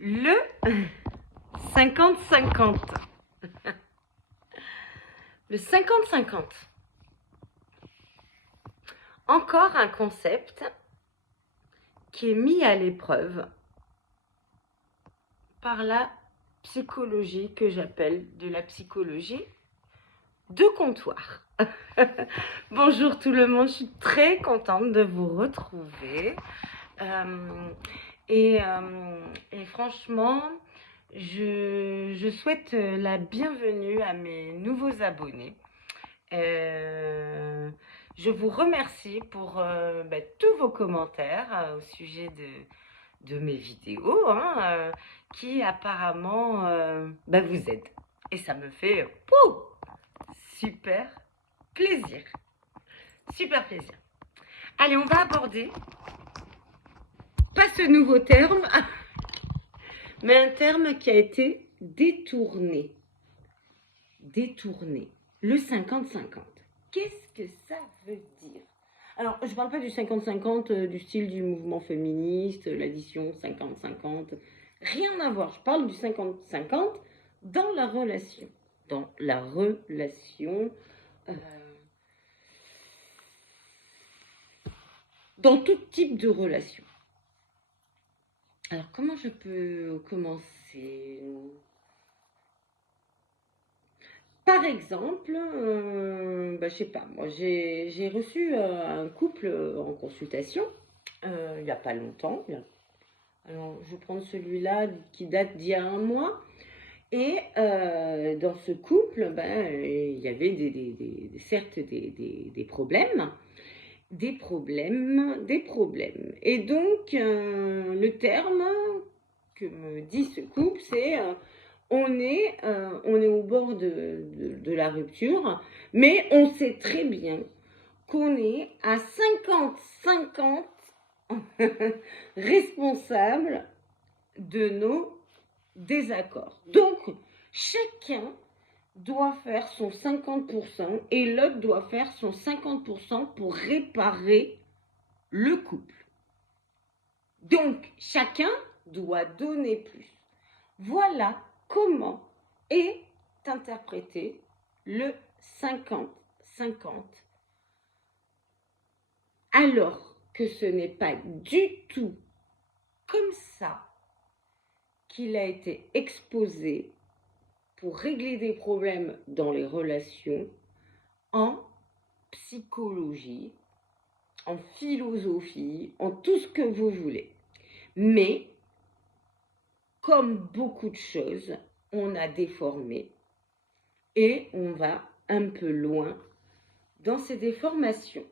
Le 50-50. Le 50-50. Encore un concept qui est mis à l'épreuve par la psychologie que j'appelle de la psychologie de comptoir. Bonjour tout le monde, je suis très contente de vous retrouver. Et franchement, je souhaite la bienvenue à mes nouveaux abonnés. Je vous remercie pour tous vos commentaires au sujet de mes vidéos, qui apparemment vous aident. Et ça me fait super plaisir. Super plaisir. Allez, on va aborder, pas ce nouveau terme, mais un terme qui a été détourné. Détourné. Le 50-50. Qu'est-ce que ça veut dire? Alors, je ne parle pas du 50-50 du style du mouvement féministe, l'addition 50-50. Rien à voir. Je parle du 50-50 dans la relation. Dans la relation. Dans tout type de relation. Alors, comment je peux commencer? Par exemple, je sais pas, moi j'ai reçu un couple en consultation il n'y a pas longtemps. Alors, je vais prendre celui-là qui date d'il y a un mois. Et dans ce couple, il y avait certes des problèmes. Des problèmes. Et donc, le terme que me dit ce couple, c'est on est au bord de la rupture, mais on sait très bien qu'on est à 50-50 responsable de nos désaccords. Donc, chacun doit faire son 50% et l'autre doit faire son 50% pour réparer le couple. Donc, chacun doit donner plus. Voilà comment est interprété le 50-50, alors que ce n'est pas du tout comme ça qu'il a été exposé pour régler des problèmes dans les relations en psychologie, en philosophie, en tout ce que vous voulez. Mais, comme beaucoup de choses, on a déformé et on va un peu loin dans ces déformations.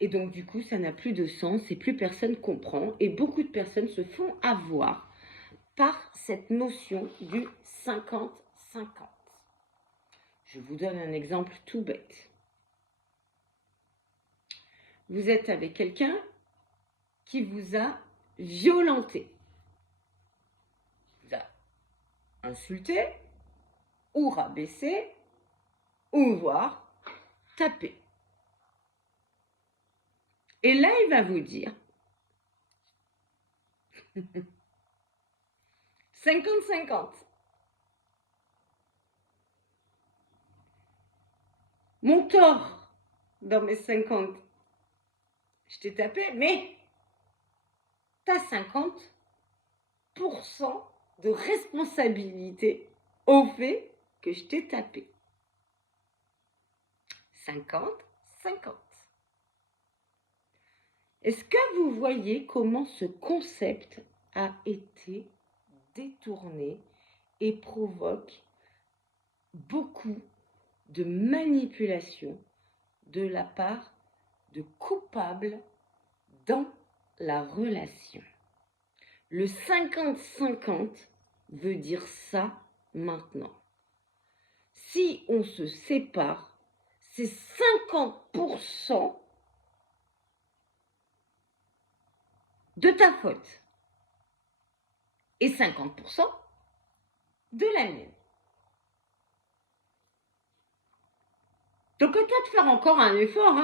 Et donc, du coup, ça n'a plus de sens et plus personne comprend. Et beaucoup de personnes se font avoir par cette notion du 50-50. Je vous donne un exemple tout bête. Vous êtes avec quelqu'un qui vous a violenté, vous a insulté, ou rabaissé, ou voire tapé. Et là, il va vous dire 50-50. Mon tort dans mes 50, je t'ai tapé, mais t'as 50% de responsabilité au fait que je t'ai tapé. 50-50. Est-ce que vous voyez comment ce concept a été détourné et provoque beaucoup de manipulation de la part de coupables dans la relation? Le 50-50 veut dire ça maintenant. Si on se sépare, c'est 50% de ta faute et 50% de la mienne. Donc à toi de faire encore un effort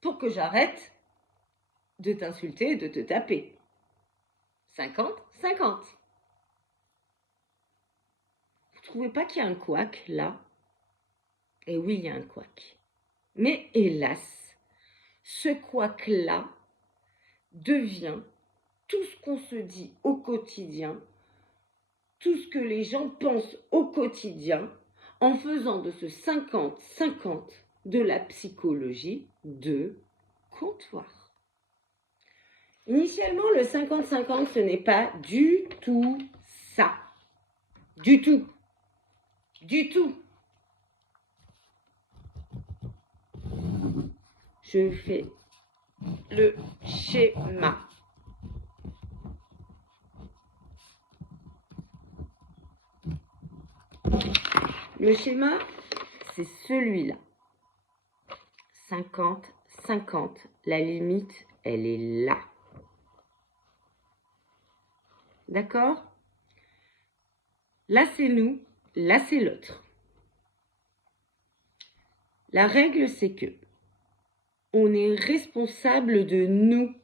pour que j'arrête de t'insulter et de te taper. 50, 50. Vous trouvez pas qu'il y a un couac là? Eh oui, il y a un couac. Mais hélas, ce couac-là devient tout ce qu'on se dit au quotidien, tout ce que les gens pensent au quotidien, en faisant de ce 50-50 de la psychologie de comptoir. Initialement, le 50-50, ce n'est pas du tout ça. Du tout. Du tout. Je fais le schéma. Le schéma, c'est celui-là. 50-50. La limite, elle est là. D'accord? Là, c'est nous. Là, c'est l'autre. La règle, c'est que on est responsable de nous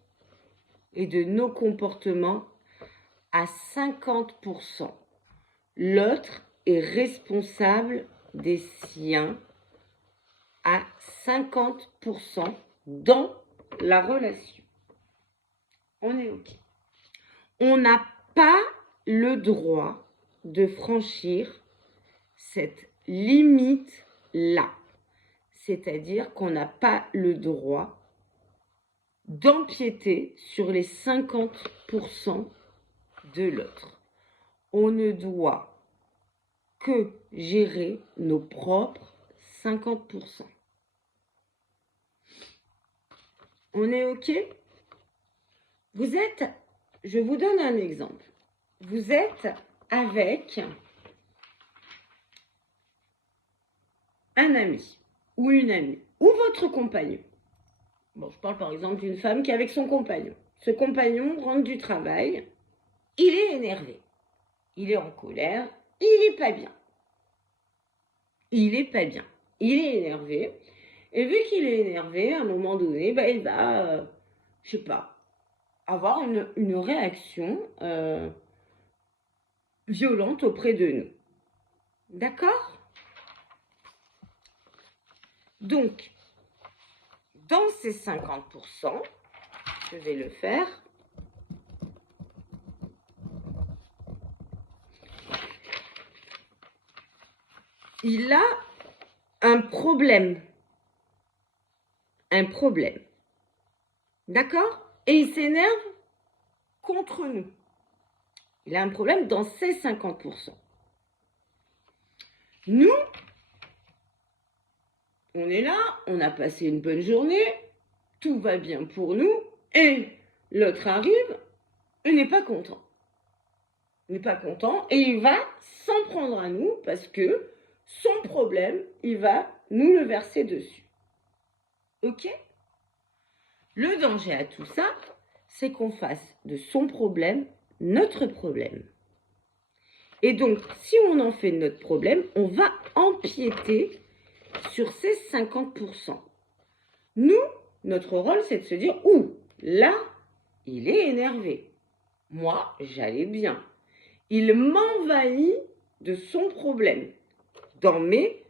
et de nos comportements à 50%. L'autre est responsable des siens à 50% dans la relation. On est OK. On n'a pas le droit de franchir cette limite-là. C'est-à-dire qu'on n'a pas le droit d'empiéter sur les 50% de l'autre. On ne doit que gérer nos propres 50%. On est OK? Je vous donne un exemple. Vous êtes avec un ami ou une amie ou votre compagnon. Bon, je parle par exemple d'une femme qui est avec son compagnon. Ce compagnon rentre du travail, il est énervé, il est en colère, il n'est pas bien. Il n'est pas bien. Il est énervé. Et vu qu'il est énervé, à un moment donné, il va, je sais pas, avoir une réaction violente auprès de nous. D'accord? Donc, dans ces 50%, je vais le faire. Il a un problème. Un problème. D'accord? Et il s'énerve contre nous. Il a un problème dans ces 50%. Nous, on est là, on a passé une bonne journée, tout va bien pour nous, et l'autre arrive et n'est pas content. N'est pas content et il va s'en prendre à nous parce que son problème, il va nous le verser dessus. Ok? Le danger à tout ça, c'est qu'on fasse de son problème notre problème. Et donc, si on en fait notre problème, on va empiéter sur ces 50%. Nous, notre rôle, c'est de se dire, ouh, là, il est énervé. Moi, j'allais bien. Il m'envahit de son problème dans mes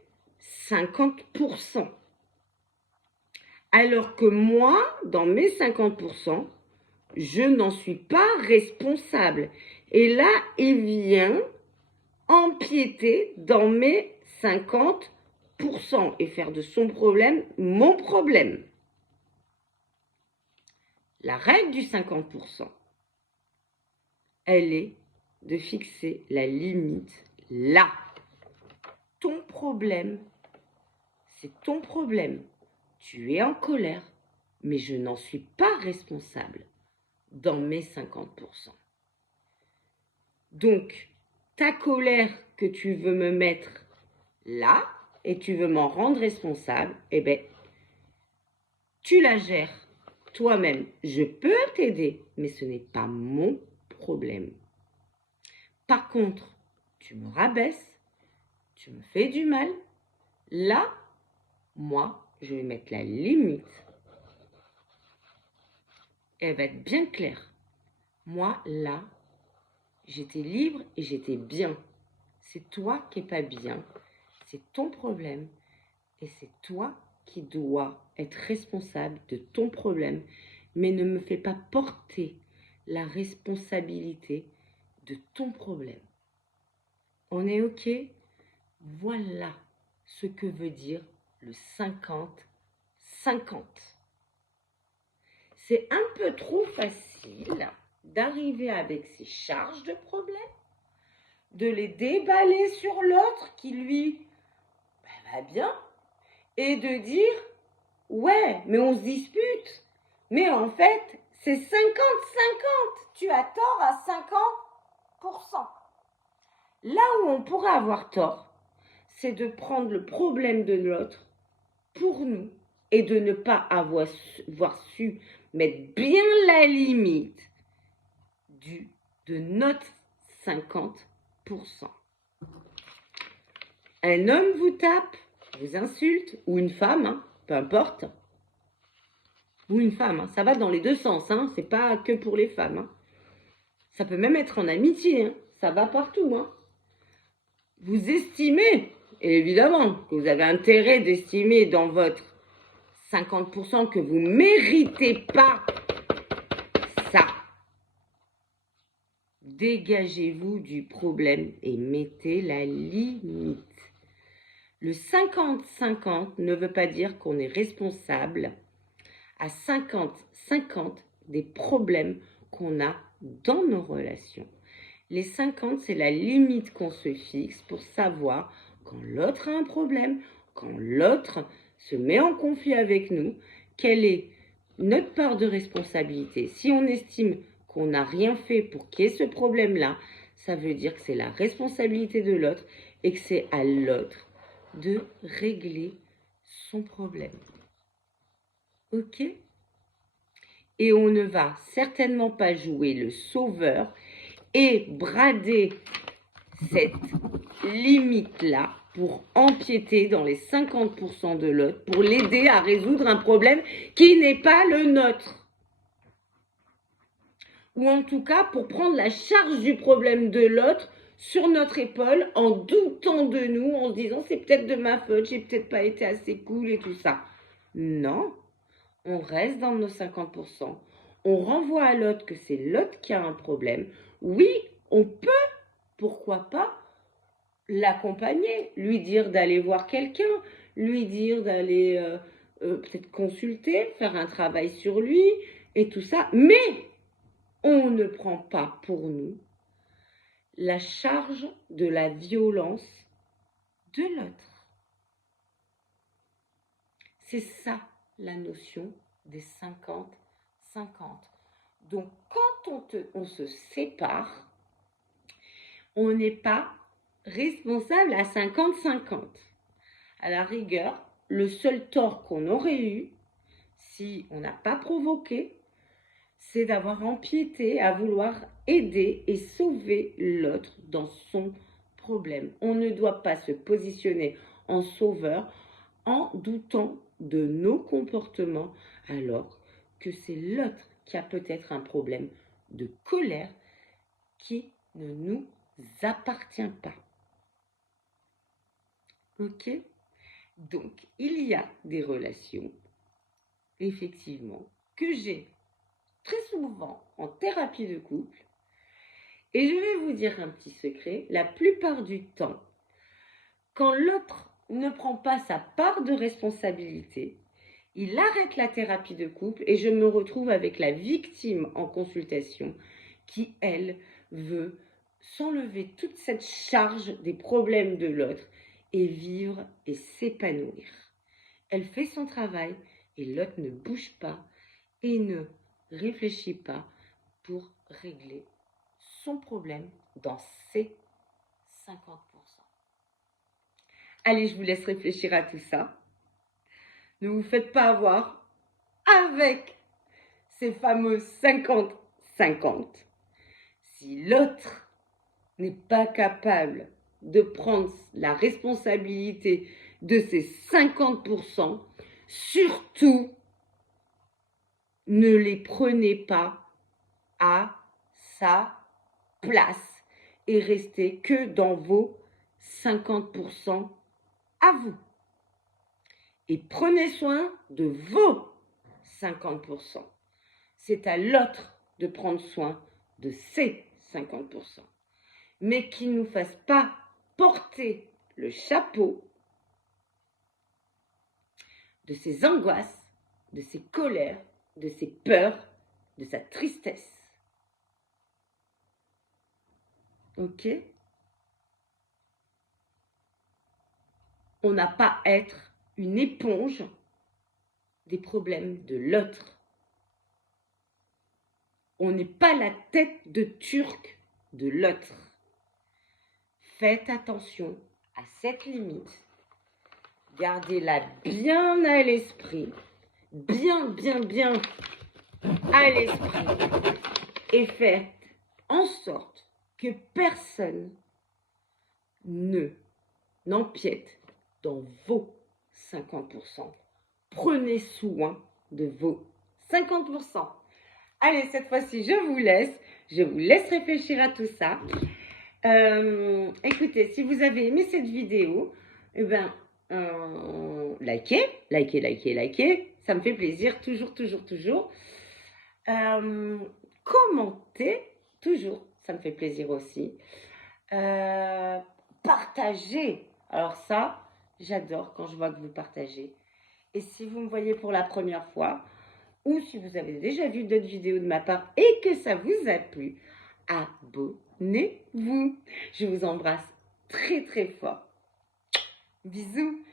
50%. Alors que moi, dans mes 50%, je n'en suis pas responsable. Et là, il vient empiéter dans mes 50% et faire de son problème mon problème. La règle du 50%, elle est de fixer la limite là. Ton problème, c'est ton problème. Tu es en colère, mais je n'en suis pas responsable dans mes 50%. Donc, ta colère que tu veux me mettre là et tu veux m'en rendre responsable, eh bien, tu la gères toi-même. Je peux t'aider, mais ce n'est pas mon problème. Par contre, tu me rabaisses, tu me fais du mal. Là, moi, je vais mettre la limite. Elle va être bien claire. Moi, là, j'étais libre et j'étais bien. C'est toi qui n'es pas bien. C'est ton problème. Et c'est toi qui dois être responsable de ton problème. Mais ne me fais pas porter la responsabilité de ton problème. On est OK? Voilà ce que veut dire le 50-50. C'est un peu trop facile d'arriver avec ces charges de problèmes, de les déballer sur l'autre qui, lui, va bien, et de dire, ouais, mais on se dispute. Mais en fait, c'est 50-50. Tu as tort à 50%. Là où on pourrait avoir tort, c'est de prendre le problème de l'autre pour nous et de ne pas avoir su mettre bien la limite de notre 50%. Un homme vous tape, vous insulte, ou une femme, peu importe, ou une femme, ça va dans les deux sens, c'est pas que pour les femmes. Ça peut même être en amitié, ça va partout. Vous estimez, et évidemment que vous avez intérêt d'estimer dans votre 50% que vous ne méritez pas ça. Dégagez-vous du problème et mettez la limite. Le 50-50 ne veut pas dire qu'on est responsable à 50-50 des problèmes qu'on a dans nos relations. Les 50, c'est la limite qu'on se fixe pour savoir quand l'autre a un problème, quand l'autre se met en conflit avec nous, quelle est notre part de responsabilité. Si on estime qu'on n'a rien fait pour qu'il y ait ce problème-là, ça veut dire que c'est la responsabilité de l'autre et que c'est à l'autre de régler son problème. OK ? Et on ne va certainement pas jouer le sauveur et brader cette limite-là pour empiéter dans les 50% de l'autre, pour l'aider à résoudre un problème qui n'est pas le nôtre. Ou en tout cas, pour prendre la charge du problème de l'autre sur notre épaule en doutant de nous, en se disant c'est peut-être de ma faute, j'ai peut-être pas été assez cool et tout ça. Non, on reste dans nos 50%. On renvoie à l'autre que c'est l'autre qui a un problème. Oui, on peut, pourquoi pas, l'accompagner, lui dire d'aller voir quelqu'un, lui dire d'aller peut-être consulter, faire un travail sur lui et tout ça. Mais on ne prend pas pour nous la charge de la violence de l'autre. C'est ça la notion des 50-50. Donc quand on se sépare, on n'est pas responsable à 50-50. À la rigueur, le seul tort qu'on aurait eu, si on n'a pas provoqué, c'est d'avoir empiété à vouloir aider et sauver l'autre dans son problème. On ne doit pas se positionner en sauveur en doutant de nos comportements alors que c'est l'autre qui a peut-être un problème de colère qui ne nous appartient pas. OK ? Donc, il y a des relations, effectivement, que j'ai très souvent en thérapie de couple. Et je vais vous dire un petit secret, la plupart du temps, quand l'autre ne prend pas sa part de responsabilité, il arrête la thérapie de couple et je me retrouve avec la victime en consultation qui, elle, veut s'enlever toute cette charge des problèmes de l'autre et vivre et s'épanouir. Elle fait son travail et l'autre ne bouge pas et ne réfléchit pas pour régler son problème dans ses 50%. Allez, je vous laisse réfléchir à tout ça. Ne vous faites pas avoir avec ces fameux 50-50. Si l'autre n'est pas capable de prendre la responsabilité de ces 50%, surtout, ne les prenez pas à sa place et restez que dans vos 50% à vous. Et prenez soin de vos 50%. C'est à l'autre de prendre soin de ses 50%. Mais qu'il ne nous fasse pas porter le chapeau de ses angoisses, de ses colères, de ses peurs, de sa tristesse. Ok? On n'a pas à être une éponge des problèmes de l'autre. On n'est pas la tête de turc de l'autre. Faites attention à cette limite. Gardez-la bien à l'esprit. Bien à l'esprit. Et faites en sorte que personne n'empiète dans vos 50%. Prenez soin de vos 50%. Allez, cette fois-ci, je vous laisse réfléchir à tout ça. Écoutez, si vous avez aimé cette vidéo, eh ben, likez, ça me fait plaisir, toujours. Commentez, toujours, ça me fait plaisir aussi. Partagez, alors ça, j'adore quand je vois que vous partagez. Et si vous me voyez pour la première fois, ou si vous avez déjà vu d'autres vidéos de ma part et que ça vous a plu, abonnez-vous. Je vous embrasse très fort. Bisous.